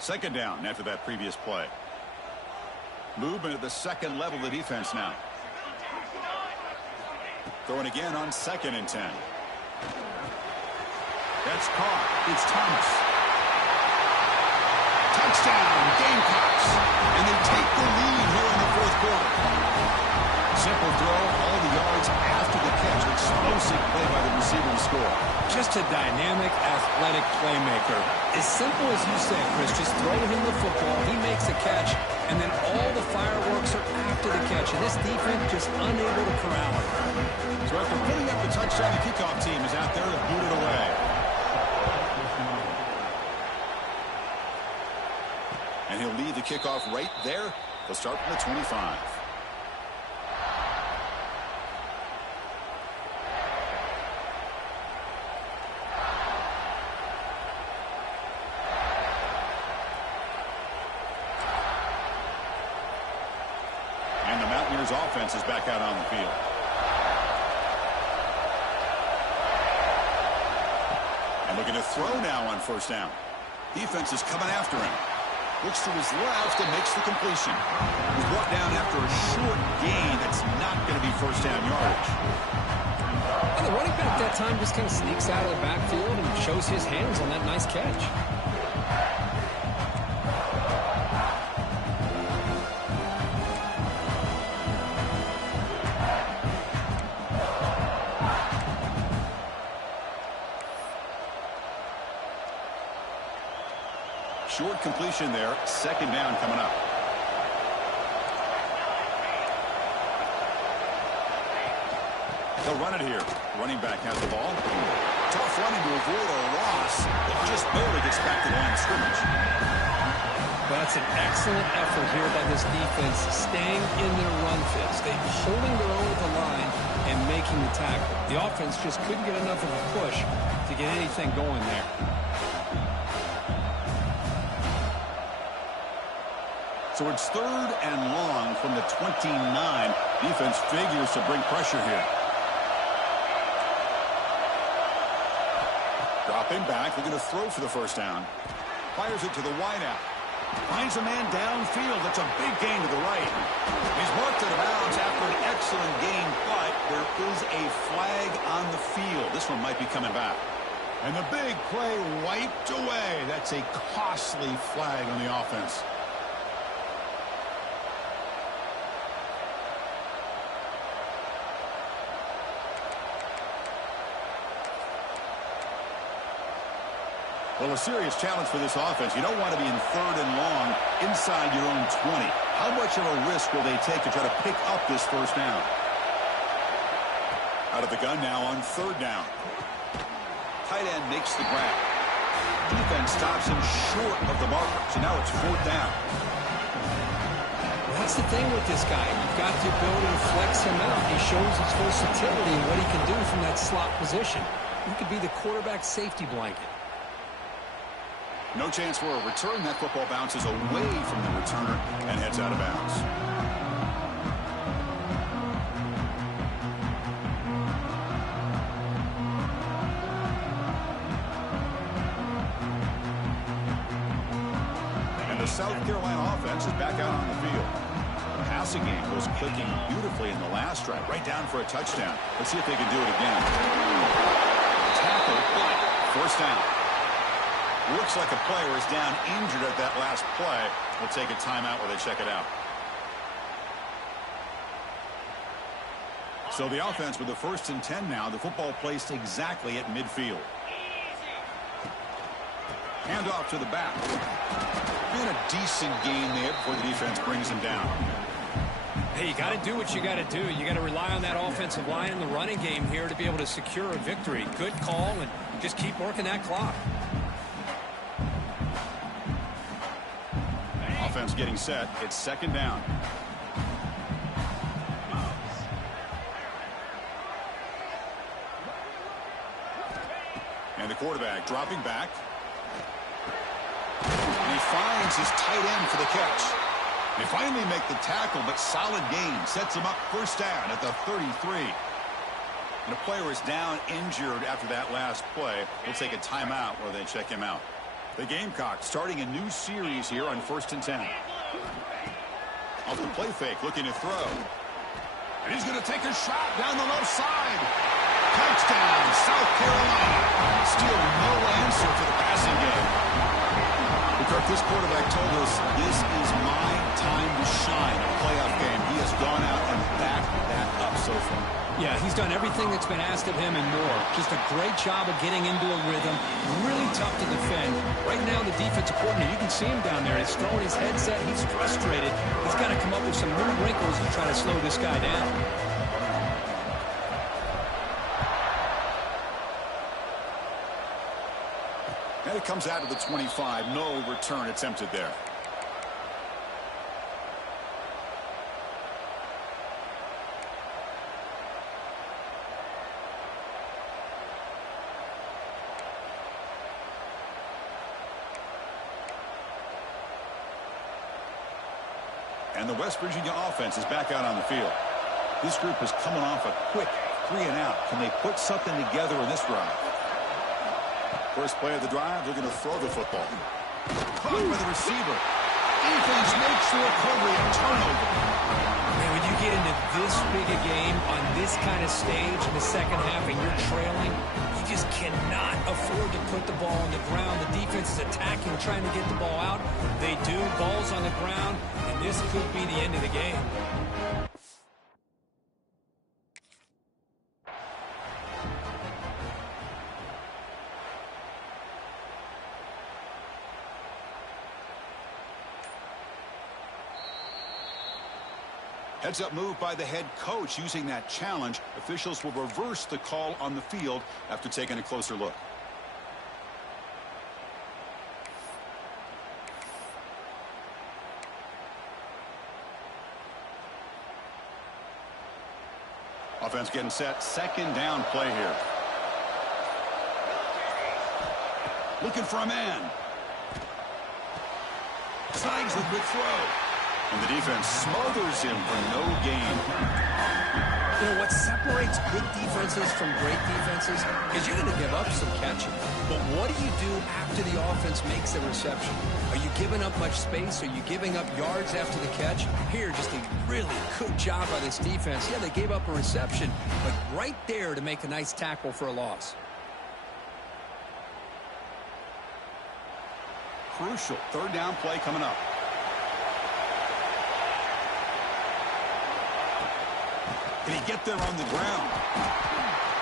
Second down after that previous play. Movement at the second level of the defense now. Throwing again on 2nd and 10. That's caught. It's Thomas. Touchdown, Gamecocks. And they take the lead here in the fourth quarter. Simple throw, all the yards after the catch. Explosive play by the receiver to score. Just a dynamic, athletic playmaker. As simple as you said, Chris, just throw him the football, he makes a catch, and then all the fireworks are after the catch. And this defense just unable to corral it. So after putting up the touchdown, the kickoff team is out there to boot it away. And he'll lead the kickoff right there. They'll start from the 25. Offense is back out on the field. And looking to throw now on first down. Defense is coming after him. Looks to his left and makes the completion. He's brought down after a short gain. That's not going to be first down yardage. And the running back that time just kind of sneaks out of the backfield and shows his hands on that nice catch. Short completion there. Second down coming up. They'll run it here. Running back has the ball. Tough running to avoid a loss. It just barely gets back to the line of scrimmage. Well, that's an excellent effort here by this defense, staying in their run fits. They're holding their own at the line and making the tackle. The offense just couldn't get enough of a push to get anything going there. So it's 3rd and long from the 29. Defense figures to bring pressure here. Dropping back, looking to throw for the first down. Fires it to the wideout. Finds a man downfield. That's a big gain to the right. He's marked out of bounds after an excellent gain, but there is a flag on the field. This one might be coming back. And the big play wiped away. That's a costly flag on the offense. Well, a serious challenge for this offense. You don't want to be in 3rd and long inside your own 20. How much of a risk will they take to try to pick up this first down? Out of the gun now on 3rd down. Tight end makes the grab. defense stops him short of the marker. So now it's 4th down. That's the thing with this guy. You've got the ability to flex him out. He shows his versatility and what he can do from that slot position. He could be the quarterback safety blanket. No chance for a return. That football bounces away from the returner and heads out of bounds. And the South Carolina offense is back out on the field. The passing game was clicking beautifully in the last drive, right down for a touchdown. Let's see if they can do it again. Tackle, but 1st down. Looks like a player is down injured at that last play. We'll take a timeout while they check it out. So the offense with the 1st and 10 now. The football placed exactly at midfield. Hand off to the back. And a decent gain there before the defense brings him down. Hey, you got to do what you got to do. You got to rely on that offensive line in the running game here to be able to secure a victory. Good call, and just keep working that clock. Offense getting set. It's 2nd down. And the quarterback dropping back. And he finds his tight end for the catch. They finally make the tackle, but solid gain. Sets him up 1st down at the 33. And the player is down injured after that last play. We'll take a timeout while they check him out. The Gamecocks starting a new series here on 1st and 10. Off the play fake, looking to throw. And he's going to take a shot down the left side. Touchdown, South Carolina. Still no answer for the passing game. Kirk, this quarterback told us this is my time to shine in a playoff game. He has gone out and backed that up so far. Yeah, he's done everything that's been asked of him and more. Just a great job of getting into a rhythm. Really tough to defend. Right now, the defensive coordinator, you can see him down there. He's throwing his headset. He's frustrated. He's got to come up with some new wrinkles to try to slow this guy down. And it comes out of the 25. No return attempted there. And the West Virginia offense is back out on the field. This group is coming off a quick 3-and-out. Can they put something together in this drive? First play of the drive, they're going to throw the football. Caught by the receiver. Defense makes the recovery and turnover. Man, when you get into this big a game on this kind of stage in the second half and you're trailing, you just cannot afford to put the ball on the ground. The defense is attacking, trying to get the ball out. They do. Ball's on the ground, and this could be the end of the game. Heads-up move by the head coach using that challenge. Officials will reverse the call on the field after taking a closer look. Offense getting set. 2nd down play here. Looking for a man. Signs the quick throw. And the defense smothers him for no gain. You know, what separates good defenses from great defenses is you're going to give up some catching. But what do you do after the offense makes the reception? Are you giving up much space? Are you giving up yards after the catch? Here, just a really good job by this defense. Yeah, they gave up a reception, but right there to make a nice tackle for a loss. Crucial 3rd down play coming up. Can he get there on the ground?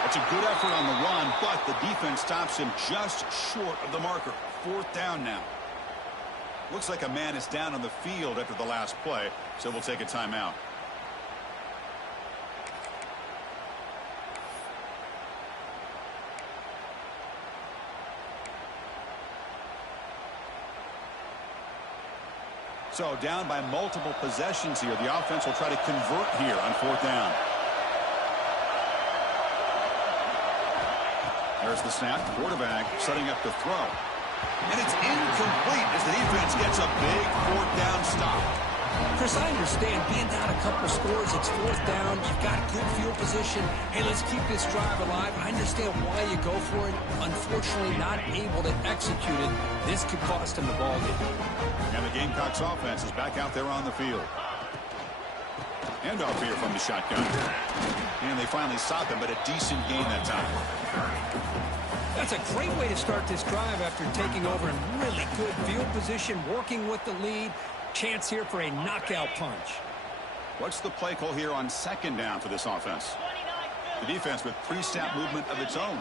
That's a good effort on the run, but the defense stops him just short of the marker. 4th down now. Looks like a man is down on the field after the last play, so we'll take a timeout. So down by multiple possessions here. The offense will try to convert here on 4th down. There's the snap. Quarterback setting up to throw. And it's incomplete as the defense gets a big 4th down stop. Chris, I understand being down a couple scores, it's 4th down, you've got good field position. Hey, let's keep this drive alive. I understand why you go for it. Unfortunately, not able to execute it. This could cost him the ball game. And the Gamecocks offense is back out there on the field. Handoff here from the shotgun. And they finally stop him, but a decent gain that time. That's a great way to start this drive after taking over in really good field position, working with the lead. Chance here for a knockout punch. What's the play call here on 2nd down for this offense? The defense with pre-snap movement of its own.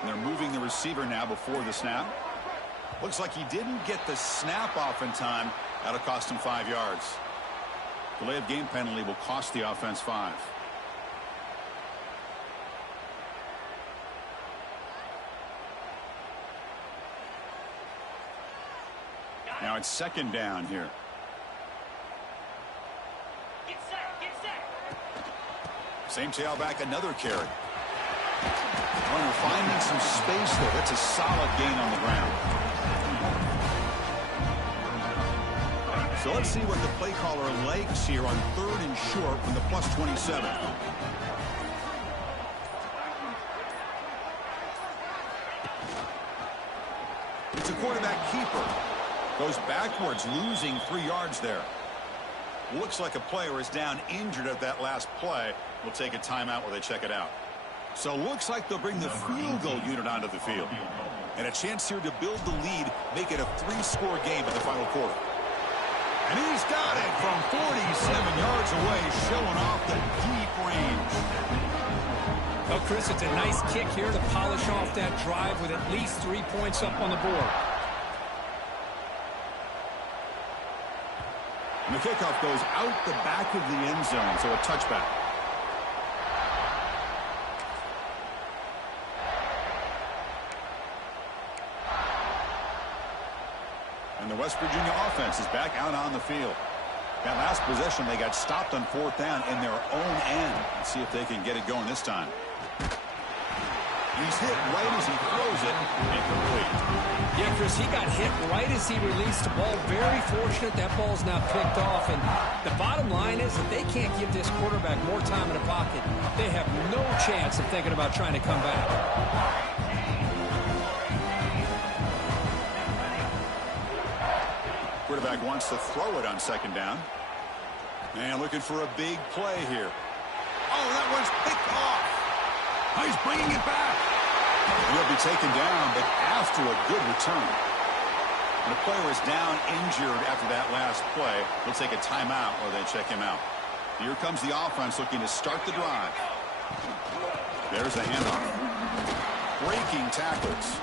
And they're moving the receiver now before the snap. Looks like he didn't get the snap off in time. That'll cost him 5 yards. Delay of game penalty will cost the offense 5. Now it's 2nd down here. Get set. Same tailback, another carry. Runner finding some space there. That's a solid gain on the ground. So let's see what the play caller likes here on 3rd and short from the +27. It's a quarterback keeper. Goes backwards, losing 3 yards there. Looks like a player is down injured at that last play. We'll take a timeout while they check it out. So looks like they'll bring the field goal unit onto the field. And a chance here to build the lead, make it a 3-score game in the final quarter. And he's got it from 47 yards away, showing off the deep range. Well, Chris, it's a nice kick here to polish off that drive with at least 3 points up on the board. And the kickoff goes out the back of the end zone, so a touchback. And the West Virginia offense is back out on the field. That last possession, they got stopped on 4th down in their own end. Let's see if they can get it going this time. He's hit right as he throws it. Incomplete. Yeah, Chris, he got hit right as he released the ball. Very fortunate that ball's now picked off. And the bottom line is that they can't give this quarterback more time in the pocket. They have no chance of thinking about trying to come back. Quarterback wants to throw it on 2nd down. And looking for a big play here. Oh, that one's picked off. Oh, he's bringing it back. He'll be taken down, but after a good return. And the player is down injured after that last play. We'll take a timeout while they check him out. Here comes the offense looking to start the drive. There's the handoff. Breaking tackles.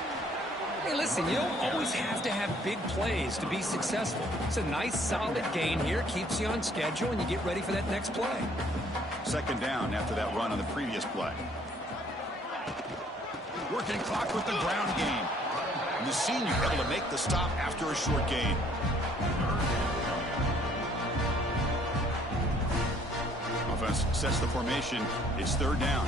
Hey, listen, you don't always have to have big plays to be successful. It's a nice, solid gain here. Keeps you on schedule, and you get ready for that next play. 2nd down after that run on the previous play. Working clock with the ground game. And the senior able to make the stop after a short gain. Offense sets the formation. It's 3rd down.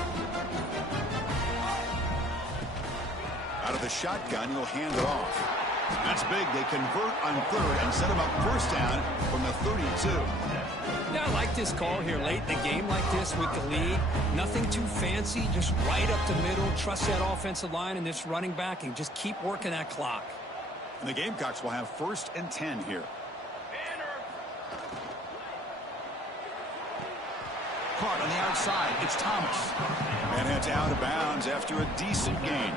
Out of the shotgun, he'll hand it off. That's big. They convert on 3rd and set him up 1st down from the 32. Yeah, I like this call here late in the game like this with the lead. Nothing too fancy, just right up the middle. Trust that offensive line and this running back and just keep working that clock. And the Gamecocks will have 1st and 10 here. Caught on the outside. It's Thomas. And it's out of bounds after a decent gain.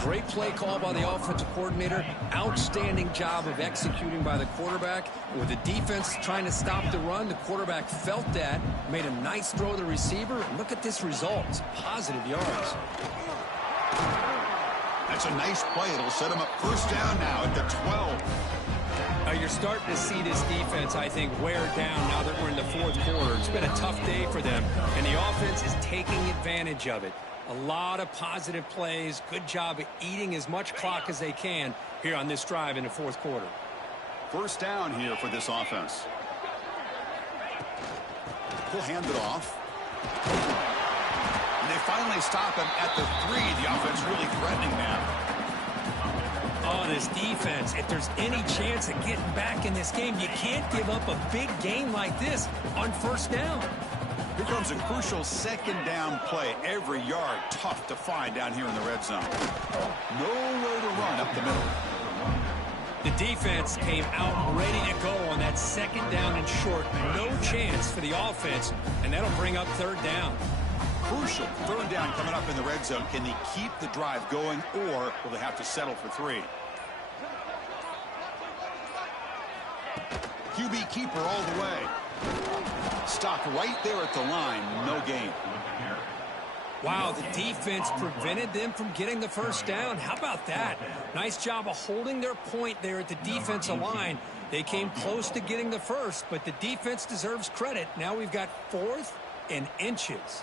Great play call by the offensive coordinator. Outstanding job of executing by the quarterback. With the defense trying to stop the run, the quarterback felt that, made a nice throw to the receiver. And look at this result. It's positive yards. That's a nice play. It'll set him up 1st down now at the 12. You're starting to see this defense, I think, wear down now that we're in the 4th quarter. It's been a tough day for them, and the offense is taking advantage of it. A lot of positive plays. Good job of eating as much clock as they can here on this drive in the fourth quarter. First down here for this offense. He'll hand it off. And they finally stop him at the 3. The offense really threatening now. Oh, this defense, if there's any chance of getting back in this game, you can't give up a big game like this on first down. Here comes a crucial second down play. Every yard tough to find down here in the red zone. Nowhere to run up the middle. The defense came out ready to go on that second down and short. No chance for the offense, and that'll bring up third down. Crucial third down coming up in the red zone. Can they keep the drive going, or will they have to settle for 3? QB keeper all the way. Stopped right there at the line. No gain. Wow, the defense prevented them from getting the first down. How about that? Nice job of holding their point there at the defensive line. They came close to getting the first, but the defense deserves credit. Now we've got 4th and inches.